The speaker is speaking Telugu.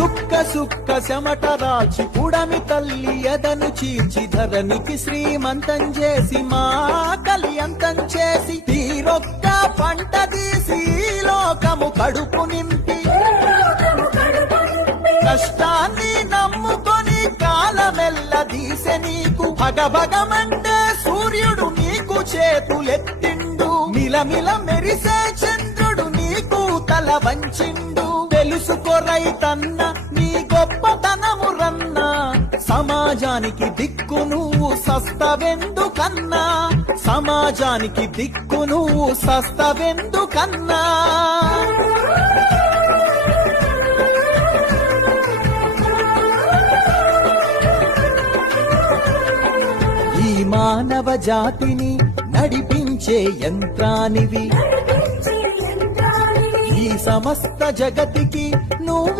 సుక్క సుక్క చెమట రాల్చి పుడమి తల్లి ఎదను చీల్చి ధరణికి శ్రీమంతం చేసి మా కలియంతం చేసి తీరొక్క పంట తీసి లోకము కడుపు నింపి కష్టాన్ని నమ్ముకొని కాలమెల్ల దీసె నీకు భగభగమంటే సూర్యుడు నీకు చేతులెత్తిండు మిలమిల మెరిసే చంద్రుడు నీకు తల వంచిండు తెలుసుకో రైతన్న నీ గొప్పతనము రన్నా సమాజానికి దిక్కు నువ్వు సస్తవెందుకన్నా సమాజానికి దిక్కు నువ్వు సస్తవెందుకన్నా ఈ మానవ జాతిని నడిపించే యంత్రానివి ఈ సమస్త జగతికి నువ్వు